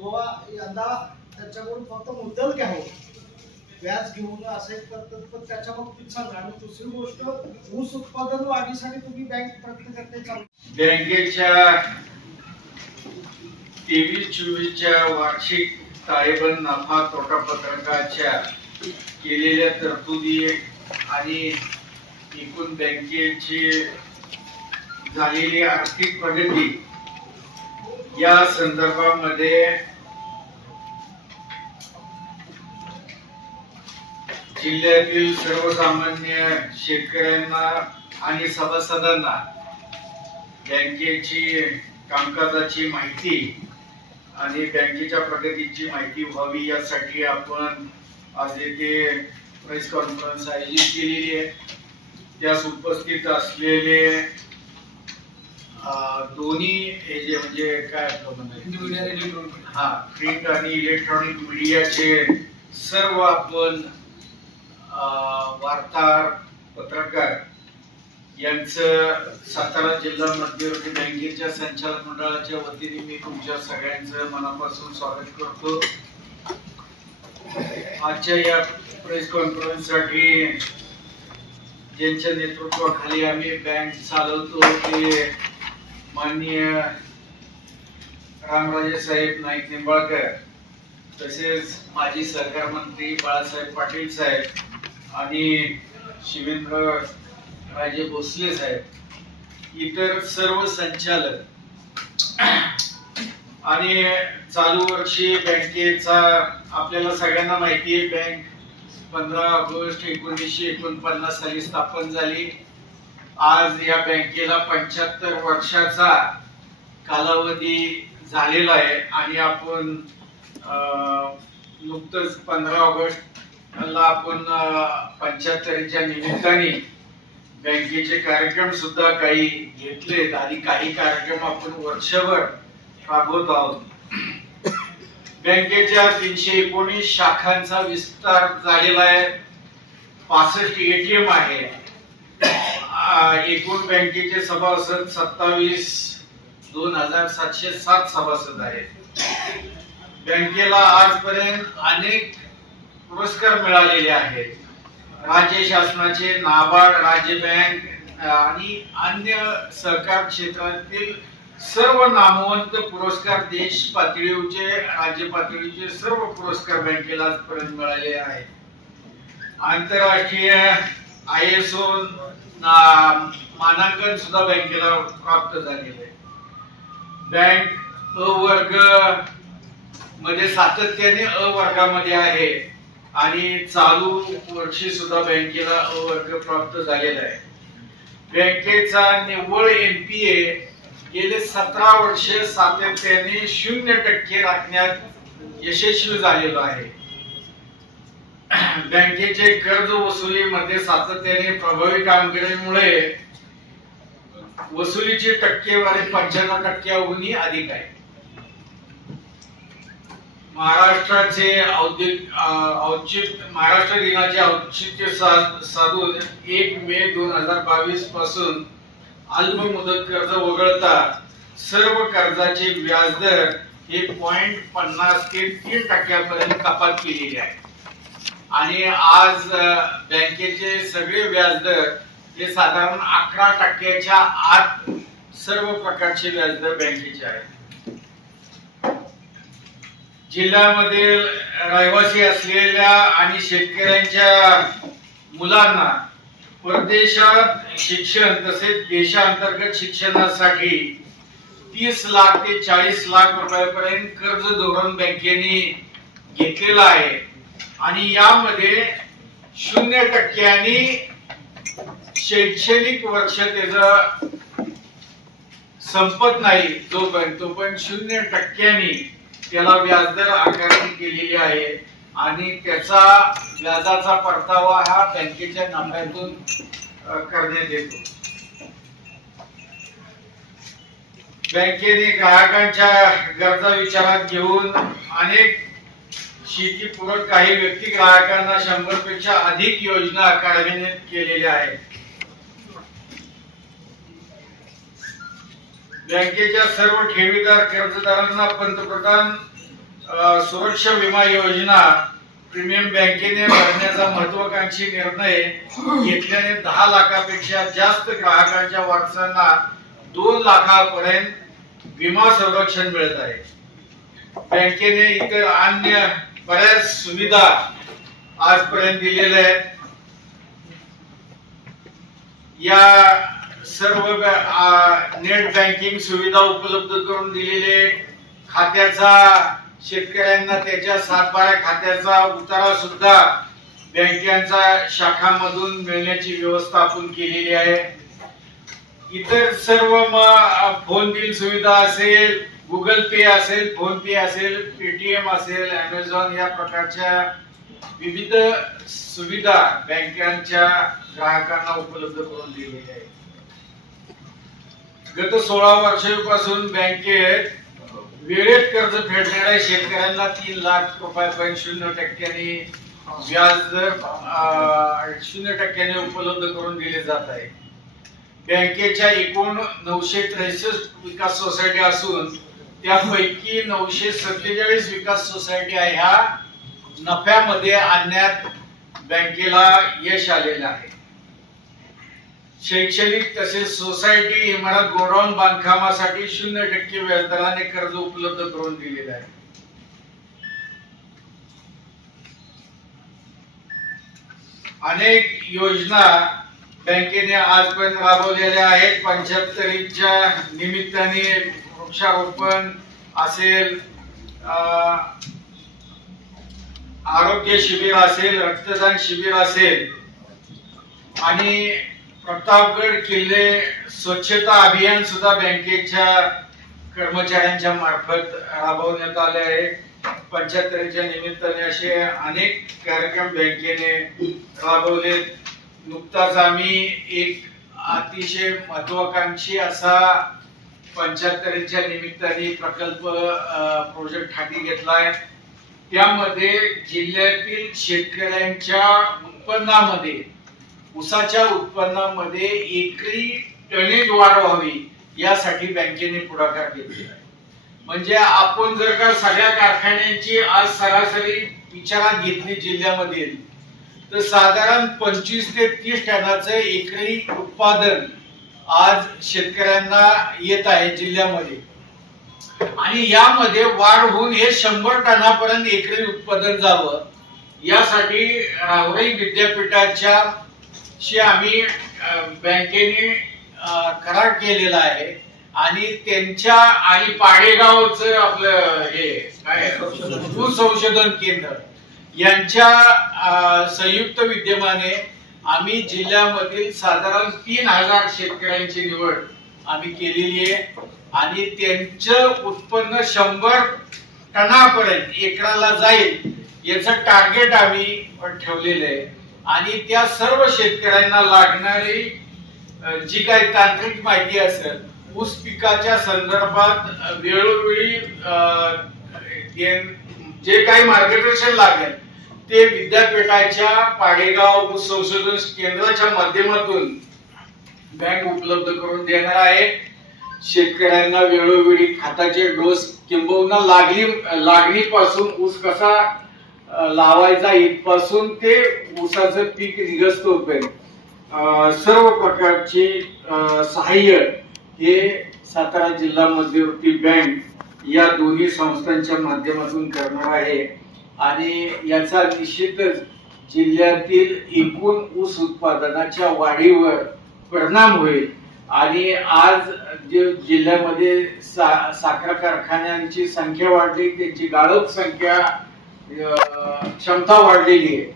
गोवा यंदा त्याच्याकडून फक्त मुद्दल घ्यावं. व्याज घेऊन असं एक पद्धत पण त्याच्या बाबतीत सांगा. आणि दुसरी गोष्ट ऊस उत्पादन वाढीसाठी तुम्ही बँक प्रयत्न करते चालू बँकेच्या तेवीस चोवीसच्या वार्षिक ताळेबंद नफा तोटा पत्रकाच्या केलेल्या तरतुदी आणि एकूण बँकेची झालेली आर्थिक प्रगती या संदर्भामध्ये जिल्ह्यातील सर्वसामान्य शेतकऱ्यांना आणि सभासदांना बँकेची कामकाजाची माहिती आणि बँकेच्या प्रगतीची माहिती व्हावी यासाठी आपण आज येथे प्रेस कॉन्फरन्स आयोजित केलेली आहे. त्यास उपस्थित असलेले दोन्ही हे जे म्हणजे काय आपलं हा प्रिंट आणि इलेक्ट्रॉनिक मीडियाचे सर्व आपण वार्ताहर पत्रकार यांचं सातारा जिल्हा मध्यवर्ती बँकेच्या संचालक मंडळाच्या वतीने मी तुमच्या सगळ्यांचं मनापासून स्वागत करतो. आजच्या या प्रेस कॉन्फरन्ससाठी ज्यांच्या नेतृत्वाखाली आम्ही बँक चालवतो ते माननीय रामराजे साहेब नाईक निंबाळकर तसेच माजी सहकार मंत्री बाळासाहेब पाटील साहेब आणि शिवेंद्र राजे भोसले साहेब इतर सर्व संचालक. आणि चालू वर्षी बँकेचा आपल्याला सगळ्यांना माहिती आहे बँक पंधरा ऑगस्ट एकोणीसशे एकोणपन्नास साली स्थापन झाली. आज या बँकेला पंच्याहत्तर वर्षाचा कालावधी झालेला आहे आणि आपण नुकतंच पंधरा ऑगस्ट ला आपण पंच्याहत्तरच्या निमित्ताने बँकेचे कार्यक्रम सुद्धा काही घेतलेत आणि काही कार्यक्रम आपण वर्षभर राबवत आहोत. बँकेच्या तीनशे एकोणीस शाखांचा विस्तार झालेला आहे. पासष्ट एटीएम आहे. एकूण बँकेचे सभासद सत्तावीस दोन हजार सातशे सात सभासद आहेत. बँकेला आजपर्यंत अनेक पुरस्कार मिळालेले आहेत. राज्य शासनाचे नाबार्ड राज्य बँक आणि अन्य सहकार क्षेत्रातील सर्व नामवंत पुरस्कार देश पातळीचे राज्य पातळीचे सर्व पुरस्कार बँकेला आजपर्यंत मिळाले आहेत. आंतरराष्ट्रीय आय एस ओ मानांकन सुद्धा बँकेला प्राप्त झालेले आहे बँक अ वर्गमध्ये सातत्याने अ वर्गामध्ये आहे. आणि चालू वर्षी सुद्धा बँकेला वर्ग प्राप्त झालेला आहे. बँकेचा निव्वळ एनपीए गेले सतरा वर्षे सातत्याने शून्य टक्के राखण्यात यशस्वी झालेलो आहे. बँकेचे कर्ज वसुलीमध्ये सातत्याने प्रभावी कामगिरीमुळे वसुलीची टक्केवारी पंच्याण्णव टक्क्याहूनही अधिक आहे. महाराष्ट्राचे औद्योगिक औचित्य महाराष्ट्र दिनाचे औचित्य सा- साधून एक मे दोन हजार बावीसपासून अल्प मुदत कर्ज वगळता सर्व कर्जाचे व्याजदर हे पॉइंट पन्नास ते तीन टक्क्यापर्यंत कपात केलेली आहे. आणि आज बँकेचे सगळे व्याजदर हे साधारण अकरा टक्क्याच्या आत सर्व प्रकारचे व्याजदर बँकेचे आहेत. जिल्ह्यामधील रहिवासी असलेल्या आणि शेतकऱ्यांच्या मुलांना परदेशात शिक्षण तसेच देशांतर्गत शिक्षणासाठी तीस लाख ते चाळीस लाख रुपयापर्यंत कर्ज धोरण बँकेने घेतलेलं आहे. आणि यामध्ये शून्य टक्क्यांनी शैक्षणिक वर्ष त्याच संपत नाही तो पण तो पण शून्य टक्क्यांनी त्याला व्याजदर आकारणी केलेली आहे आणि त्याचा व्याजाचा परतावा हा बँकेच्या नफ्यातून करण्यात येतो. बँकेने ग्राहकांच्या गरजा विचारात घेऊन अनेक शेतीपूरक काही व्यक्ती ग्राहकांना शंभरपेक्षा अधिक योजना कार्यान्वित केलेल्या आहेत. बँकेच्या सर्व ठेवीदार कर्जदारांना पंतप्रधान सुरक्षा विमा योजना प्रीमियम बँकेने भरण्याचा महत्वाकांक्षी निर्णय घेतल्याने दहा लाखापेक्षा जास्त ग्राहकांच्या वारसांना दोन लाखापर्यंत विमा संरक्षण मिळत आहे. बँकेने इतर अन्य बऱ्याच सुविधा आजपर्यंत दिलेल्या आहेत. या सर्व नेट बँकिंग सुविधा उपलब्ध करून दिलेले खात्याचा शेतकऱ्यांना त्याच्या सातबारा खात्याचा उतारा सुद्धा बँकांचा शाखामधून मिळण्याची व्यवस्था आपण केलेली आहे. इतर सर्व मग फोन बिल सुविधा असेल गुगल पे असेल फोन पे असेल पेटीएम असेल अमेझॉन या प्रकारच्या विविध सुविधा बँकांच्या ग्राहकांना उपलब्ध करून दिलेल्या आहेत. गत सोळा वर्षापासून बँकेत वेळेत कर्ज फेडणाऱ्या शेतकऱ्यांना तीन लाख रुपयापर्यंत शून्य टक्क्यांनी व्याज दर शून्य टक्क्याने उपलब्ध करून दिले जात आहे. बँकेच्या एकूण नऊशे त्रेसष्ट विकास सोसायटी असून त्यापैकी नऊशे सत्तेचाळीस विकास सोसायटी आहे ह्या नफ्यामध्ये आणण्यात बँकेला यश आलेलं आहे. शैक्षणिक तसेच सोसायटी इमारत गोडाऊन बांधकामासाठी शून्य टक्के व्याजदराने कर्ज उपलब्ध करून दिलेलं आहे. अनेक योजना बँकेने आजपर्यंत राबवलेल्या आहेत. पंच्याहत्तरीच्या निमित्ताने वृक्षारोपण असेल अं, आरोग्य शिबिर असेल रक्तदान शिबिर असेल आणि प्रतापगड किल्ले स्वच्छता अभियान सुद्धा बँकेच्या कर्मचाऱ्यांच्या मार्फत राबवण्यात आले आहे. पंच्याहत्तरच्या निमित्ताने असे अनेक कार्यक्रम बँकेने राबवले. नुकताच आम्ही एक अतिशय महत्वाकांक्षी असा पंच्याहत्तरच्या निमित्ताने प्रकल्प प्रोजेक्ट हाती घेतलाय. त्यामध्ये जिल्ह्यातील शेतकऱ्यांच्या उत्पन्नामध्ये उसाच्या उत्पन्नामध्ये एकरी टनेज वाढ व्हावी यासाठी बँकेने पुढाकार घेतलेला आहे. म्हणजे आपण जर का सगळ्या कारखान्यांची आज सरासरी विचारात घेतली जिल्ह्यामध्ये तर साधारण पंचवीस ते तीस टनाचं एकरी उत्पादन आज शेतकऱ्यांना येत आहे जिल्ह्यामध्ये. आणि यामध्ये वाढ होऊन हे शंभर टनापर्यंत एकरी उत्पादन जावं यासाठी राहुरी विद्यापीठाच्या शी आम्ही बँकेने करार केलेला आहे. आणि त्यांच्या आणि पाडेगावच आपलं हे काय संशोधन केंद्र यांच्या संयुक्त विद्यमाने आम्ही जिल्ह्यामधील साधारण तीन हजार शेतकऱ्यांची निवड आम्ही केलेली आहे. आणि त्यांचं उत्पन्न शंभर टनापर्यंत एकराला जाईल याचं टार्गेट आम्ही ठेवलेलं आहे. आणि त्या सर्व शेतकऱ्यांना लागणारी जी काही तांत्रिक माहिती असेल ऊस पिकाच्या संदर्भात वेळोवेळी जे- काही मार्गदर्शन लागेल ते विद्यापीठाच्या पाडेगाव ऊस संशोधन केंद्राच्या माध्यमातून बँक उपलब्ध करून देणार आहे. शेतकऱ्यांना वेळोवेळी खताचे डोस किंबहुना लागली लागणीपासून ऊस कसा लावायचा इथपासून ते ऊसाचं पीक निघस्तोपर्यंत अ, सर्व प्रकारचे सहाय्य हे सातारा जिल्हा मध्यवर्ती बँक या दोन्ही संस्थांच्या माध्यमातून करणार आहे. आणि याचा निश्चितच जिल्ह्यातील एकूण ऊस उत्पादनाच्या वाढीवर परिणाम होईल. आणि आज जे जिल्ह्यामध्ये सा साखर कारखान्यांची संख्या वाढली त्यांची गाळप संख्या क्षमता वाढलेली आहे.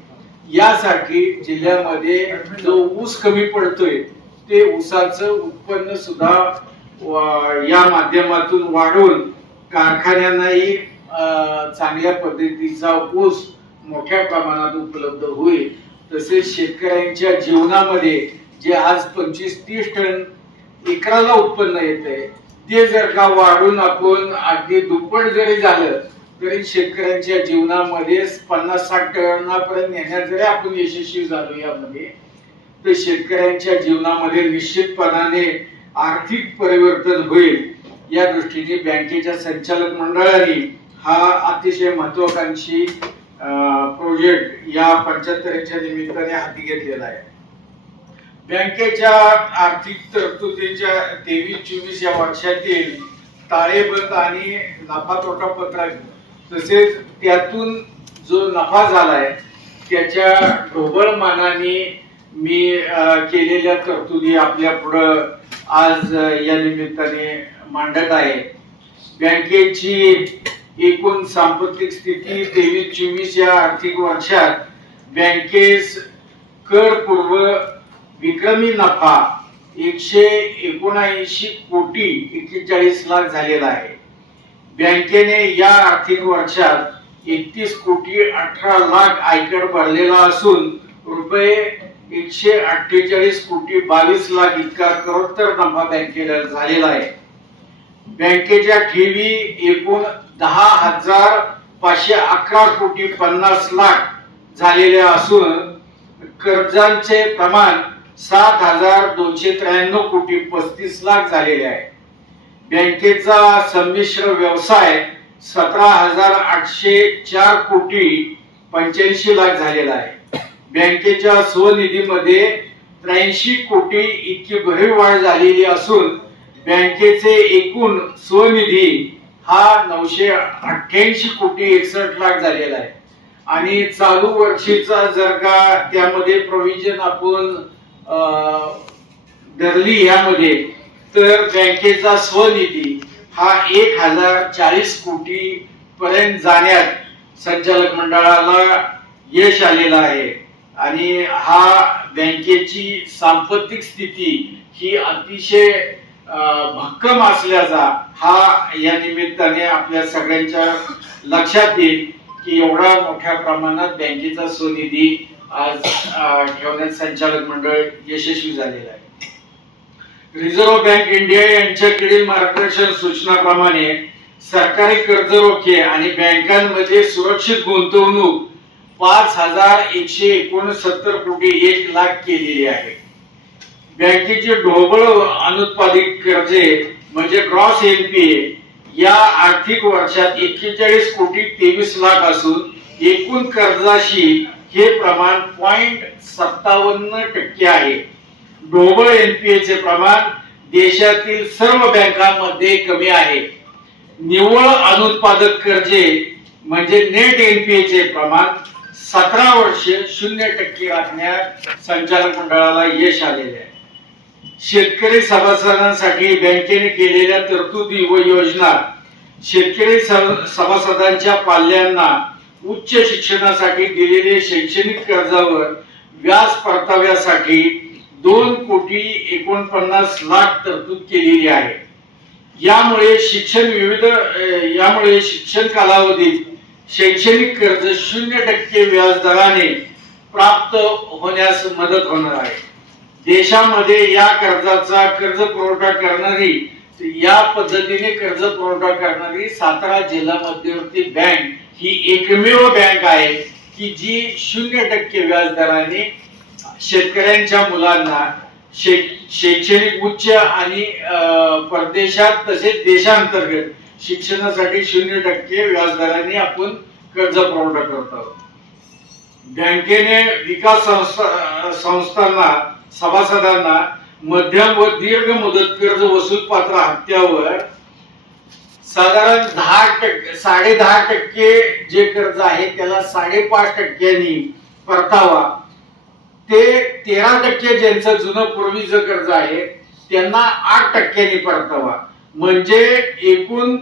यासाठी जिल्ह्यामध्ये जो ऊस कमी पडतोय ते ऊसाचं उत्पन्न सुद्धा या माध्यमातून वाढवून कारखान्यांनाही चांगल्या पद्धतीचा ऊस मोठ्या प्रमाणात उपलब्ध होईल. तसेच शेतकऱ्यांच्या जीवनामध्ये जे आज पंचवीस तीस टन एकराला उत्पन्न येत आहे ते जर का वाढून आपण अगदी दुप्पट जरी झालं तरी शेतकऱ्यांच्या जीवनामध्ये पन्नास साठ टनापर्यंत नेण्यात जरी आपण यशस्वी झालो यामध्ये तर शेतकऱ्यांच्या जीवनामध्ये निश्चितपणाने आर्थिक परिवर्तन होईल. या दृष्टीने बँकेच्या संचालक मंडळाने हा अतिशय महत्वाकांक्षी प्रोजेक्ट या पंच्याहत्तरच्या निमित्ताने हाती घेतलेला आहे. बँकेच्या आर्थिक तरतुदीच्या तेवीस चोवीस या वर्षातील ताळेबंद आणि नफा तोटा पत्रक तसेच त्यातून जो नफा झालाय त्याच्या ढोबळ मानाने मी केलेल्या तरतुदी आपल्या पुढं आज या निमित्ताने मांडत आहे. बँकेची एकूण सांपत्तिक स्थिती तेवीस चोवीस या आर्थिक वर्षात बँकेस कर पूर्व विक्रमी नफा एकशे एकोणऐंशी कोटी एक्केचाळीस लाख झालेला आहे. बँकेने या आर्थिक वर्षात एकतीस कोटी अठरा लाख आयकर भरलेला असून रुपये एकशे अठ्ठेचाळीस कोटी बावीस लाख इतका करोत्तर नफा बँकेला झालेला आहे. बँकेच्या ठेवी एकूण दहा हजार पाचशे अकरा कोटी पन्नास लाख झालेल्या असून कर्जांचे प्रमाण सात हजार दोनशे त्र्याण्णव कोटी पस्तीस लाख झालेले आहे. बँकेचा संमिश्र व्यवसाय सतरा हजार आठशे चार कोटी पंच्याऐंशी लाख झालेला आहे. बँकेच्या स्वनिधीमध्ये त्र्याऐंशी कोटी इतकी भरीव वाढ झालेली असून बँकेचे एकूण स्वनिधी हा नऊशे अठ्ठ्याऐंशी कोटी एकसष्ट लाख झालेला आहे. आणि चालू वर्षीचा जर का त्यामध्ये प्रोव्हिजन आपण धरली यामध्ये तर बँकेचा स्वनिधी हा एक हजार चाळीस कोटी पर्यंत जाण्यात संचालक मंडळाला यश आलेलं आहे. आणि हा बँकेची सांपत्तिक स्थिती ही अतिशय भक्कम असल्याचा हा या निमित्ताने आपल्या सगळ्यांच्या लक्षात येईल की एवढा मोठ्या प्रमाणात बँकेचा स्वनिधी आज ठेवण्यात संचालक मंडळ यशस्वी झालेलं आहे. रिझर्व्ह बँक इंडिया यांच्याकडील मार्गदर्शन सूचनाप्रमाणे सरकारी कर्ज रोखे आणि बँकांमध्ये सुरक्षित गुंतवणूक पाच हजार एकशे एकोणसत्तर कोटी एक लाख केलेली आहे. बँकेचे ढोबळ अनुत्पादित कर्जे म्हणजे ग्रॉस एनपीए या आर्थिक वर्षात एक्केचाळीस कोटी तेवीस लाख असून एकूण कर्जाशी हे प्रमाण पॉइंट सत्तावन्न टक्के आहे. ग्लोबल एनपीए चे प्रमाण देशातील सर्व बँकांमध्ये कमी आहे. निव्वळ अनुत्पादक कर्जे म्हणजे नेट एनपीए चे प्रमाण सतरा वर्षे शून्य टक्के राखण्यात संचालक मंडळाला यश आलेले आहे. शेतकरी सभासदांसाठी बँकेने केलेल्या तरतुदी व योजना शेतकरी सभासदांच्या पाल्यांना उच्च शिक्षणासाठी दिलेले शैक्षणिक कर्जावर व्याज परताव्यासाठी दोन कोटी एकोणपन्नास लाख तरतूद केलेली आहे. यामुळे शिक्षण विविध यामुळे शिक्षण कालावधीत शैक्षणिक कर्ज शून्य टक्के व्याजदराने प्राप्त होण्यास मदत होणार आहे. देशामध्ये या कर्जाचा कर्ज पुरवठा करणारी या पद्धतीने कर्ज पुरवठा करणारी सातारा जिल्हा मध्यवर्ती बँक ही एकमेव बँक आहे की जी शून्य टक्के व्याजदराने शेतकऱ्यांच्या मुलांना शैक्षणिक उच्च आणि परदेशात तसेच देशांतर्गत शिक्षणासाठी शून्य टक्के व्याजदराने आपण कर्ज पुरवठा करत आहोत. बँकेने विकास संस्था संस्थांना सभासदांना मध्यम व दीर्घ मुदत कर्ज वसूल पात्र हप्त्यावर साधारण दहा टक्के साडे दहा टक्के जे कर्ज आहे त्याला साडेपाच टक्क्यांनी परतावा ते तेरा टक्के ज्यांचं जुनं पूर्वीचं कर्ज आहे त्यांना आठ टक्क्यांनी परतावा. म्हणजे एकूण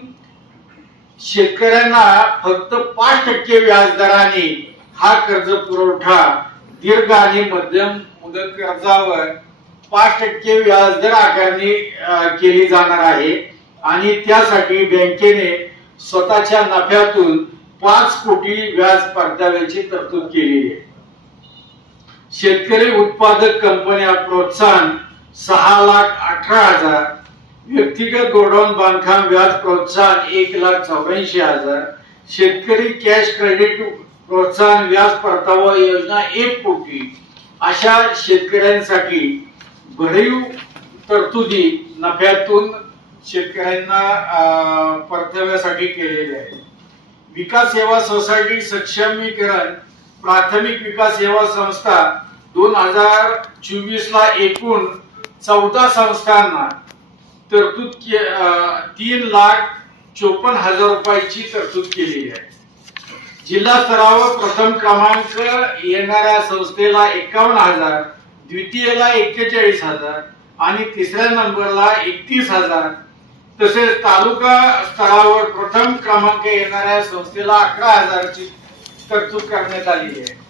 शेतकऱ्यांना फक्त पाच टक्के व्याजदराने हा कर्ज पुरवठा दीर्घ आणि मध्यम मुदत कर्जावर पाच टक्के व्याजदर आकारणी केली जाणार आहे. आणि त्यासाठी बँकेने स्वतःच्या नफ्यातून पाच कोटी व्याज परताव्याची तरतूद केली आहे. शेतकरी उत्पादक कंपन्या प्रोत्साहन सहा लाख अठरा हजार व्यक्तिगत गोडाऊन बांधकाम व्याज प्रोत्साहन एक लाख चौऱ्याऐंशी हजार शेतकरी कॅश क्रेडिट प्रोत्साहन व्याज परतावा योजना एक कोटी. अशा शेतकऱ्यांसाठी भरीव तरतुदी नफ्यातून शेतकऱ्यांना अं, परताव्यासाठी केलेल्या आहेत. विकास सेवा सोसायटी सक्षमीकरण प्राथमिक विकास सेवा संस्था दोन हजार चोवीस ला एकूण चौदा संस्थांना तरतूद के- तीन लाख चोपन्न हजार रुपयाची तरतूद केलेली आहे. जिल्हा स्तरावर प्रथम क्रमांक येणाऱ्या संस्थेला एकावन्न हजार द्वितीयला एक्केचाळीस हजार आणि तिसऱ्या नंबरला एकतीस हजार. तसेच तालुका स्तरावर प्रथम क्रमांक येणाऱ्या संस्थेला अकरा हजारची तरतूद करण्यात आली आहे.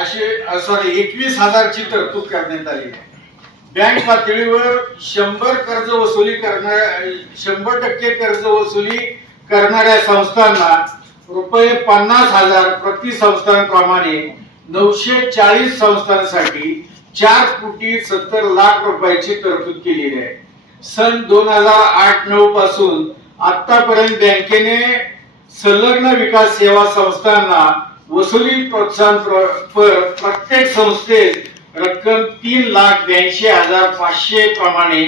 असे सॉरी एकवीस हजारची तरतूद करण्यात आली आहे. बँक पातळीवर शंभर कर्ज वसुली करणार शंभर टक्के कर्ज वसुली करणाऱ्या संस्थांना रुपये पन्नास हजार प्रति संस्थांप्रमाणे नऊशे चाळीस संस्थांसाठी चार कोटी सत्तर लाख रुपयाची तरतूद केलेली आहे. सन दोन हजार आठ नऊ पासून आतापर्यंत बँकेने संलग्न विकास सेवा संस्थांना वसुली प्रोत्साहन प्र- प्रत्येक संस्थेत रक्कम तीन लाख ब्याऐंशी हजार पाचशे प्रमाणे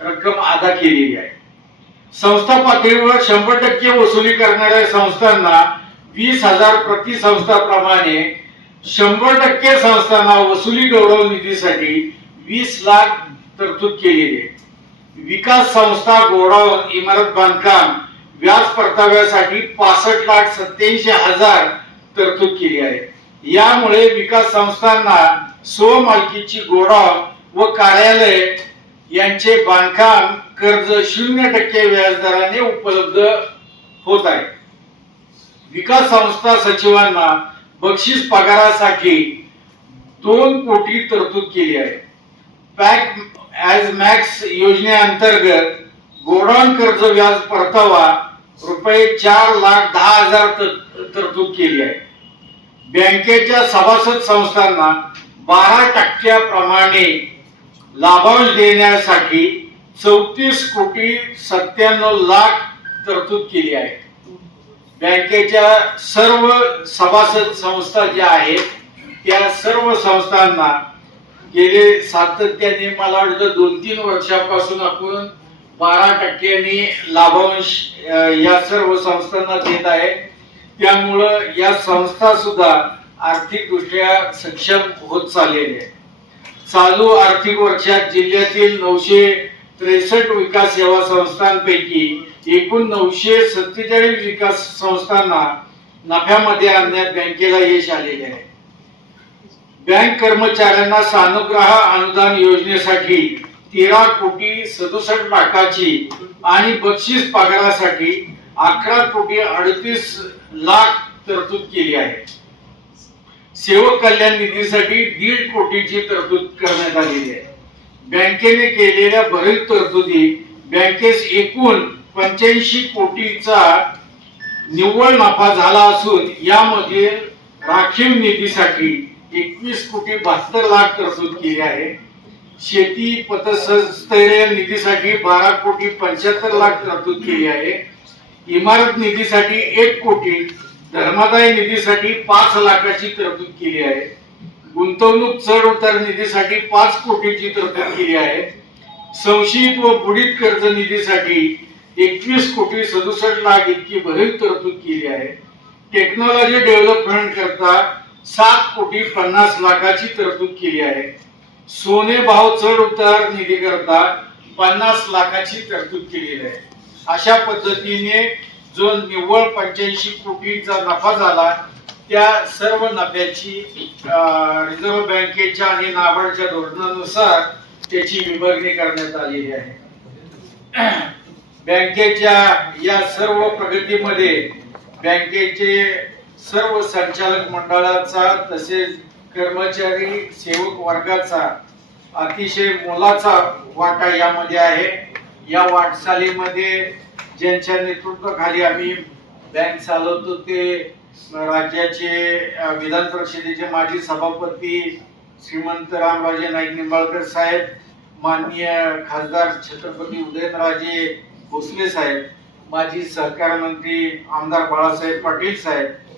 रक्कम अदा केलेली आहे. संस्था पातळीवर शंभर टक्के वसुली करणाऱ्या संस्थांना वीस हजार प्रति संस्था प्रमाणे शंभर टक्के संस्थांना वसुली गौरव निधीसाठी वीस लाख तरतूद केलेली आहे. विकास संस्था गोडाऊन इमारत बांधकाम व्याज परताव्यासाठी पासष्ट लाख सत्याऐंशी हजार तरतूद केली आहे. यामुळे विकास संस्थांना स्वमालकीची गोडाऊन व कार्यालय यांचे बांधकाम कर्ज शून्य टक्के व्याजदराने उपलब्ध होत आहे. विकास संस्था सचिवांना बक्षीस पगारासाठी दोन कोटी तरतूद केली आहे. पॅक ऍज मॅक्स योजनेअंतर्गत गोडाऊन कर्ज व्याज परतावा रुपये चार लाख दहा हजार तर- तरतूद केली आहे. बँकेच्या सभासद संस्थांना बारा टक्क्याप्रमाणे लाभांश देण्यासाठी चौतीस कोटी सत्त्याण्णव लाख तरतूद केली आहे. बँकेच्या सर्व सभासद संस्था ज्या आहेत त्या सर्व संस्थांना गेले सातत्याने मला वाटतं दोन तीन वर्षापासून आपण बारा टक्क्यांनी लाभांश या सर्व संस्थांना देत आहे. त्यामुळं या संस्था सुद्धा आर्थिकदृष्ट्या सक्षम होत चाललेल्या आहेत चालू आर्थिक वर्षात जिल्ह्यातील नऊशे त्रेसष्ट विकास सेवा संस्थांपैकी एकूण नऊशे सत्तेचाळीस विकास संस्थांना नफ्यामध्ये आणण्यात बँकेला यश आलेले आहे. बँक कर्मचाऱ्यांना सानुग्रह अनुदान योजनेसाठी तेरा कोटी सदुसष्ट लाखाची आणि बक्षीस पगारासाठी अकरा कोटी अडतीस लाख तरतूद केली आहे. सेवक कल्याण निधीसाठी दीड कोटीची तरतूद करण्यात आलेली आहे. बँकेने केलेल्या भरीव तरतुदी बँकेस एकूण पंच्याऐंशी कोटीचा निव्वळ नफा झाला असून यामध्ये राखीव निधीसाठी एकवीस कोटी बहात्तर लाख तरतूद केली आहे. शेती पतसंस्थैर्य निधीसाठी बारा कोटी पंच्याहत्तर लाख तरतूद केली आहे. इमारत निधीसाठी एक कोटी धर्मादाय निधीसाठी पाच लाखाची तरतूद केली आहे. गुंतवणूक चढ उतार निधीसाठी पाच कोटीची तरतूद केली आहे. संशयित व बुडीत कर्ज निधीसाठी एकवीस कोटी सदुसष्ट लाख इतकी भरीव तरतूद केली आहे. टेक्नॉलॉजी डेव्हलपमेंट करता सात कोटी पन्नास लाखाची तरतूद केली आहे. सोने भाव चढ उतार निधी करता पन्नास लाखाची तरतूद केलेली आहे. अशा पद्धतीने जो निव्वळ पंच्याऐंशी कोटीचा नफा झाला त्या सर्व नफ्याची रिझर्व रिझर्व्ह बँकेच्या आणि नाबार्डच्या धोरणानुसार त्याची विभागणी करण्यात आलेली आहे. बँकेच्या या सर्व प्रगतीमध्ये बँकेचे सर्व संचालक मंडळाचा तसेच कर्मचारी सेवक वर्गाचा अतिशय मोलाचा वाटा यामध्ये आहे. या वाटचालीमध्ये ज्यांच्या नेतृत्वाखाली आम्ही बँक चालवतो ते राज्याचे विधान परिषदेचे माजी सभापती श्रीमंत रामराजे नाईक निंबाळकर साहेब माननीय खासदार छत्रपती उदयनराजे भोसले साहेब माजी सहकार मंत्री आमदार बाळासाहेब पाटील साहेब